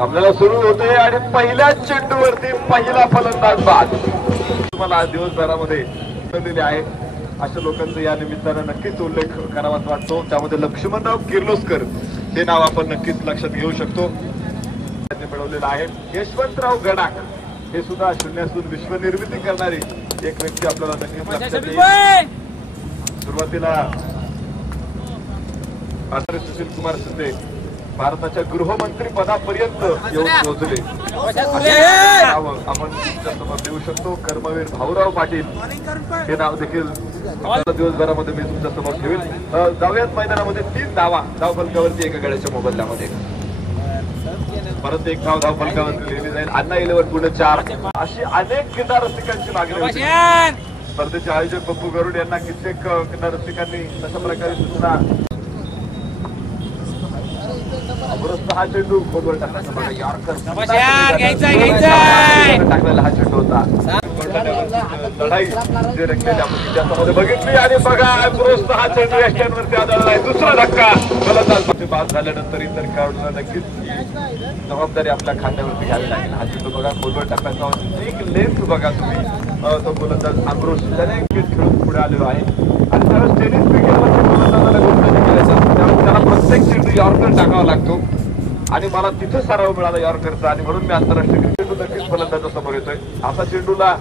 आपल्याला सुरू होते आणि पहिल्याच चेंडूवरती पहिला फलंदाज बाद. तुम्हाला दिवसभरामध्ये दिले आहे अशा लोकांचा या निमित्तानं नक्कीच उल्लेख करावासा वाटतो. त्यामध्ये लक्ष्मणराव किर्लोस्कर हे नाव आपण नक्कीच लक्षात घेऊ शकतो. त्यांनी मिळवलेलं आहे. यशवंतराव गडाख हे सुद्धा शून्यातून विश्वनिर्मिती करणारी एक व्यक्ती आपल्याला नक्कीच लक्षात येईल. सुरुवातीला सुशील कुमार शिंदे भारताच्या गृहमंत्री पदापर्यंत येऊन पोहोचले आपण तुमच्यासमोर देऊ शकतो. कर्मवीर भाऊराव पाटील हे नाव देखील दिवसभरामध्ये मी तुमच्या समोर ठेवेल. जाऊयात मैदानामध्ये 3 धावा धावफलकावरती एका गड्याच्या मोबदल्यामध्ये. परत एक धाव धावफलकावरती लिहिली जाईल. अण्णा 11 पुणे 4 अशी अनेक क्रीडा रसिकांची मागणी होती. स्पर्धेचे आयोजक पप्पू गरुड यांना कित्येक क्रीडा रसिकांनी तशा प्रकारे सूचना हा चेंडू खोलवर टाकण्याचा बघा यॉर्कर टाकलेला हा चेंडू होता. लढाई जे रंगलेली आपण त्याच्यामध्ये बघितली आणि बघा हा चेंडू यष्ट्यांवरती आदळला आहे. दुसरा धक्का फलंदाज बाद झाल्यानंतर इतर खेळाडूंना नक्कीच जबाबदारी आपल्या खांद्यावरती घ्यावी लागेल. हा चेंडू बघा खोलवर टाकण्याचा एक लेन्थ बघा तुम्ही. तो गोलंदाज आक्रोश त्याने खेळून पुढे आलेलो आहे आणि त्यावेळेस टेनिस क्रिकेटवरती गोलंदाजाला गोलंदाजी केल्याचं त्यामुळे त्याला प्रत्येक चेंडू यॉर्कर टाकावा लागतो आणि मला तिथे सराव मिळाला यॉर्करचा आणि म्हणून मी आंतरराष्ट्रीय चेंडू नक्कीच फलंदाजा समोर येतोय. असा चेंडूला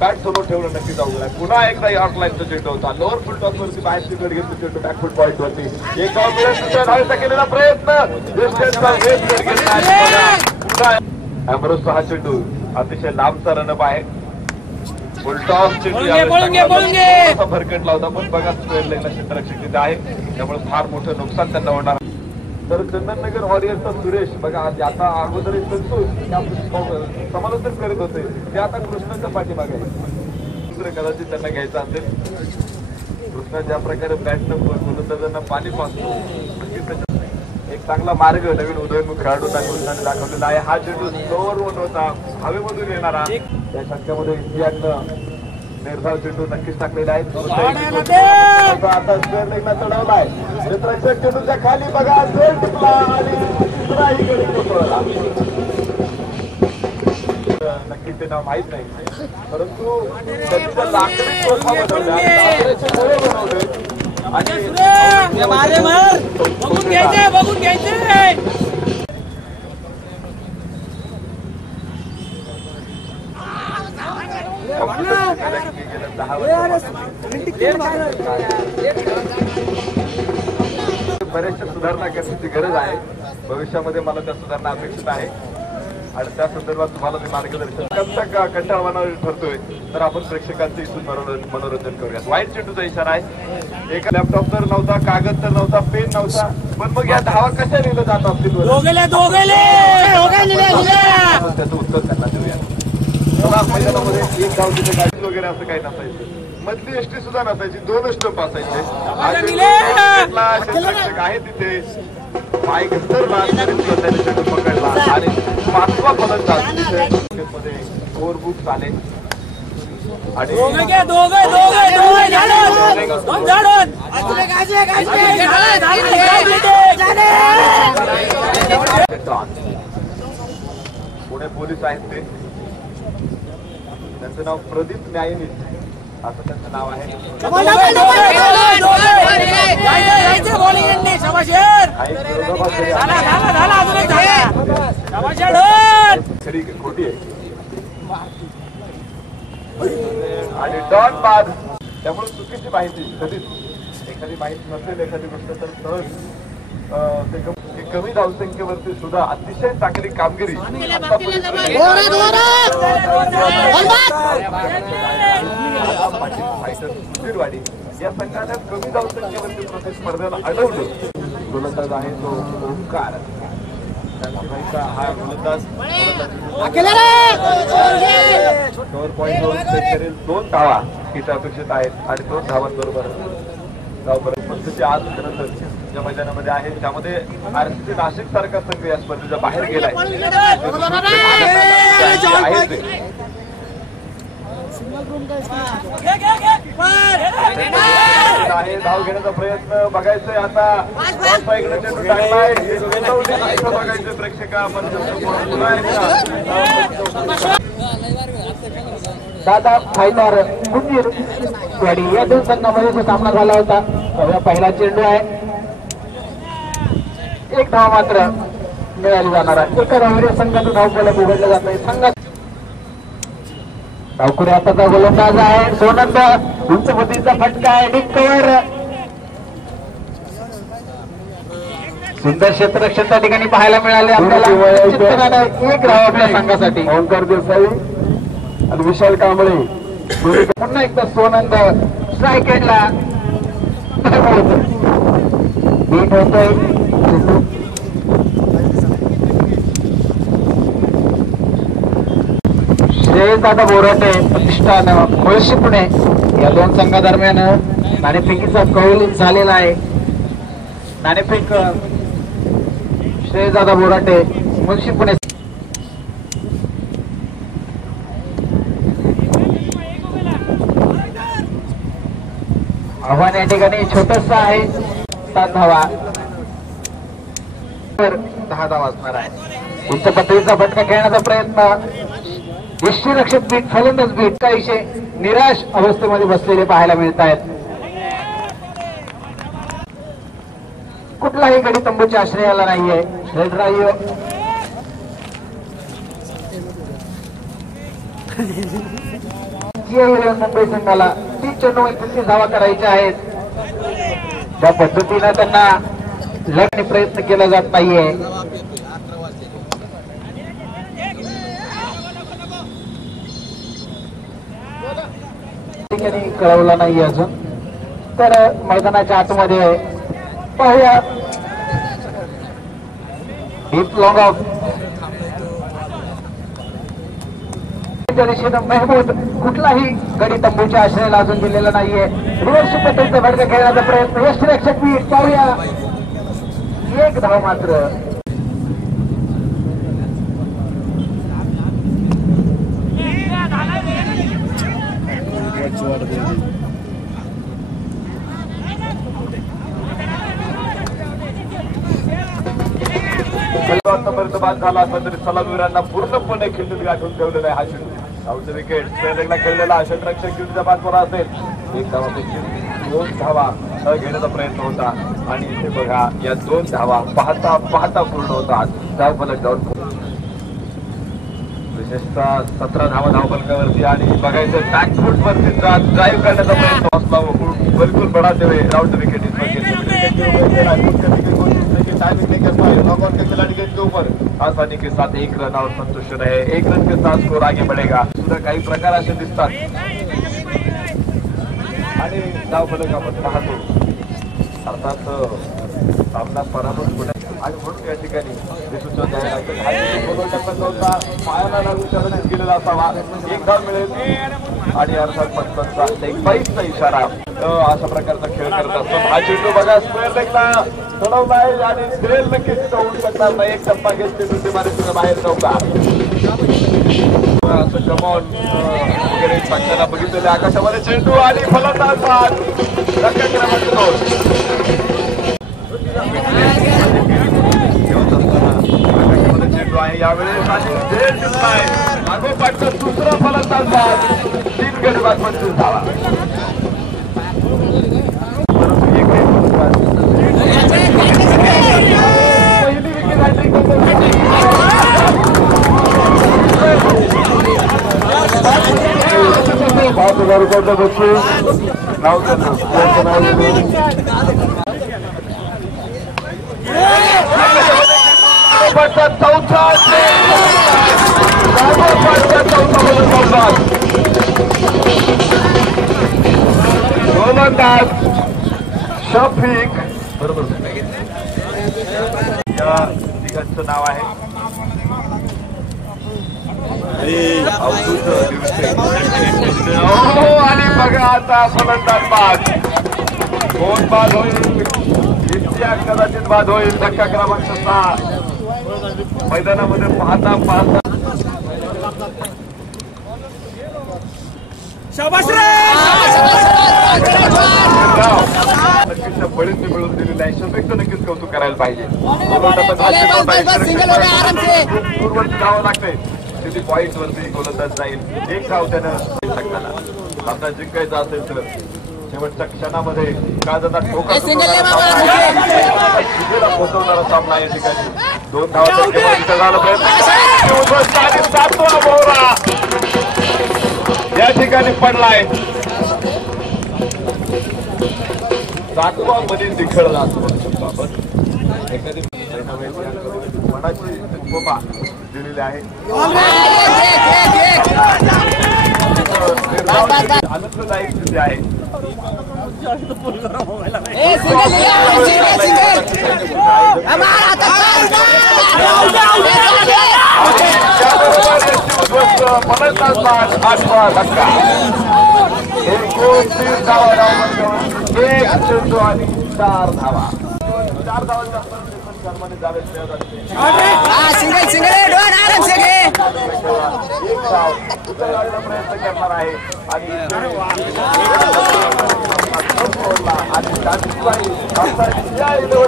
बॅट समोर ठेवणं नक्कीच अवघड आहे. पुन्हा एकदा यॉर्क लाईनचा चेंडू होता. लोअर फुल टॉस वरती बाहेरची गड घेतली चेंडू बॅकफुट पॉईंट वरती एक धावेचा केलेला प्रयत्न हा चेंडू अतिशय लांबचा रनअप आहे. फुलटॉस चेंडू भरकटला होता पण बघा स्क्वेअर लाईनला क्षेत्ररक्षक तिथे आहे त्यामुळे फार मोठं नुकसान त्यांना होणार. तर चंदननगर वॉरियर्सचा सुरेश बघा आता अगोदर समालोचन करीत होते ते आता कृष्णाच्या पाठीमागे आहे. कदाचित त्यांना घ्यायचं असेल. कृष्णा ज्या प्रकारे बॅटनं गोलंदाजांना पाणी पाचतो एक चांगला मार्ग नवीन उदयोन्मुख खेळाडूंना कृष्णाने दाखवलेला आहे. हा चेंडू स्लोवर वन होता हवेमधून येणारा त्या षटकामध्ये इंडियानं निर्धाव चेंडू नक्कीच टाकलेला आहे. आता स्क्वेअर लाईनला चढवलाय क्षेत्ररक्षक चेंडूच्या खाली बघा जोर टिपला आणि दुसराही गडी कोसळला. नक्कीच ते नाव माहित नाही परंतु बघून घ्यायचे बऱ्याचशा सुधारणा करण्याची गरज आहे. भविष्यामध्ये मला त्या सुधारणा अपेक्षित आहे आणि त्या संदर्भात तुम्हाला मी मार्गदर्शन कंटाळवाना ठरतोय तर आपण प्रेक्षकांचं इथून मनोरंजन करूयात. वाईट चेंडूचा इशारा आहे. एका लॅपटॉप तर नव्हता कागद तर नव्हता पेन नव्हता पण मग या धावा कशा लिहिलं जात असतील त्याचं उत्तर त्यांना देऊया. मैदानामध्ये एक धाव तिथे गाडी वगैरे असं काही नसायचं. मधली एसटी सुद्धा नसायची. 2 स्टंप असायचे. क्षेत्ररक्षक आहे तिथे पाय घसरला त्याने चेंडू पकडला आणि 5वा फलंदाज मध्ये ओव्हरबुक आले आणि पुणे पोलीस आहेत ते त्यांचं नाव प्रदीप न्यायनीस असं त्यांचं नाव आहे. खोटी आहे आणि डॉन बाद त्यामुळे चुकीची माहिती कधीच एखादी माहिती नसेल एखादी गोष्ट तर सहज ते कमी धावसंख्येवरती सुद्धा अतिशय चांगली कामगिरी वाडी या संघाने कमी धावसंख्येवरती प्रतिस्पर्धेला अडवलं. गोलंदाज आहे तो ओंकार हा गोलंदाज कव्हर पॉईंट करेल 2 धावा इथे अपेक्षित आहेत आणि 2 धावांबरोबर धावपर्यंत आज खरं तर ज्या मैदानामध्ये आहे त्यामध्ये आरसीबी नाशिक सारखा संघ या स्पर्धेच्या बाहेर गेलाय. आहे धाव घेण्याचा प्रयत्न बघायचंय आता इकडे चेंडू टाकलाय बघायचं प्रेक्षका दादा फायदार मुंजीरवाडी या दोन संघामध्ये जो सामना झाला होता पहिला चेंडू आहे एक धाव मात्र मिळाली जाणार आहे एका धावमध्ये संघाचं धाव फलक उघडलं जात आहे संघात धावकुरे आताचा गोलंदाज आहे सोनंद उंच मतीचा फटका आहे डिक्कर सुंदर क्षेत्ररक्षण त्या ठिकाणी पाहायला मिळाले आपल्याला एक धाव आपल्या संघासाठी ओंकार देसाई आणि विशाल कांबळे पुन्हा एकदा सोनंद स्ट्राईक एंडला बीट होतोय श्रेयसदादा बोराटे प्रतिष्ठान मुळशी पुणे या दोन संघादरम्यान नाणेफेकीचा कौल झालेला आहे नाणेफेक श्रेयसदादा बोराटे मुळशी पुणे आव्हान या ठिकाणी छोटस आहे 7 धावा 10 धावा असणार आहे उंच पद्धतीचा फटका खेळण्याचा प्रयत्न यष्टीरक्षक बीट फलंदाज बीट काहीशे निराश अवस्थेमध्ये बसलेले पाहायला मिळत आहेत कुठलाही गडी तंबूच्या आश्रयाला नाहीये रेडरायो मुंबई संघाला 3 चेंडूमध्ये 33 धावा करायच्या आहेत ज्या पद्धतीनं त्यांना लढणे प्रयत्न केला जात नाहीये कळवला नाही अजून तर मैदानाच्या आतमध्ये पाहूया डीप लॉंग ऑफ दिशेनं महमूद कुठलाही गडी तंबूच्या आश्रयाला अजून दिलेला नाहीये रिव्हर्स पद्धतीचा फटका खेळण्याचा प्रयत्न यष्टीरक्षक बीट पाहूया एक धाव मात्र आतापर्यंत बाद झाला असला तरी सलामीवीरांना पूर्णपणे खिल्लीत गाठून ठेवलेला आहे हा चेंडू आऊटचं विकेट स्पेअरलेगला खेळलेला षटरक्षक खिल्लीचा बाद बरा असेल एक धावापैकी 2 धावा घेण्याचा प्रयत्न होता आणि इथे बघा या 2 धावा पाहता पाहता पूर्ण होतात धाव फलक जाऊन विशेषतः 17 धावा धाव फलकावरती आणि बघायचं बॅकफूट वरती ड्राईव्ह करण्याचा प्रयत्न असला बिलकुल बढ़ाते हुए राउंड विकेट इस टाइमिंग नहीं कर पाए लॉन्ग ऑन के खिलाड़ी गेंद के ऊपर आसानी के साथ 1 रन और संतुष्ट रहे 1 रन के साथ स्कोर आगे बढ़ेगा सुद्धा काही प्रकार असे दिसतात आणि धाव फलक आपण पाहतो अर्थात सामना पराभूत होण्यास आणि म्हणून या ठिकाणी विसूचना द्यायला लागते पायाला लागून चलनात गेलेला असावा 1 धाव मिळेल आणि अर्थात पंचांचा एक बाईसचा इशारा अशा प्रकारचा खेळ करत असतो हा चेंडू बघा स्क्वेअर लेगला चढवला आहे आणि ग्रेल नक्कीच तिथं होऊ शकणार नाही एक टप्पा घेत ते मारे बाहेर नव्हता असं जमॉन वगैरे सांगताना बघितलेले आकाशामध्ये चेंडू आणि फलंदाज धक्का क्रमांक 2 चेंडू आहे यावेळेस आणि झेल दिसलाय मागोपाठचा दुसरा फलंदाज 3 गडी बाद 25 धावा पहिली विकेट हॅट्रिक ₹5,000 बक्षीस नाव चौथा गोलंदाज शफीक बरोबर या तिघांचं नाव आहे आणि बघा आता फलंदाज बाद कोण बाद होईल इतिहास कदाचित बाद होईल धक्का क्रमांक 6 मैदानामध्ये पाहता पाहता शाबास रे नक्कीच बळींनी मिळून दिलेलं आहे. शतक नक्कीच कौतुक करायला पाहिजे. दूरवरती धावावं लागतंय. तिथे पॉईंट वरती गोलंदाज जाईल. एक धाव त्यानं सामना जिंकायचा असेल तर शेवटच्या क्षणामध्ये काजता ठोका पोहोचवणारा सामना या ठिकाणी 2 धावांचा झाला प्रयत्न आणि 7वा बोरा या ठिकाणी पडलाय. 7वा मध्ये निखळला असं म्हणू शकतो आपण. एखादी मनाची शोभा दिलेली आहे. आनंददायक स्थिती आहे. फलंदाज 8वा धक्का. 29 धावा धाव एक चेंडू आणि 4 धावा. 4 धावांच्या शर्माने जावे प्रयत्न करणार आहे आणि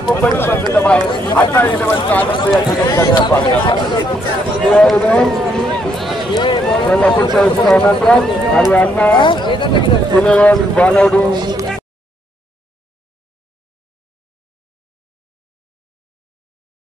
मुंबई स्पर्धेच्या बाहेर आता 11चा आनंद या ठिकाणी करण्यात आणि अण्णा बॉल आउट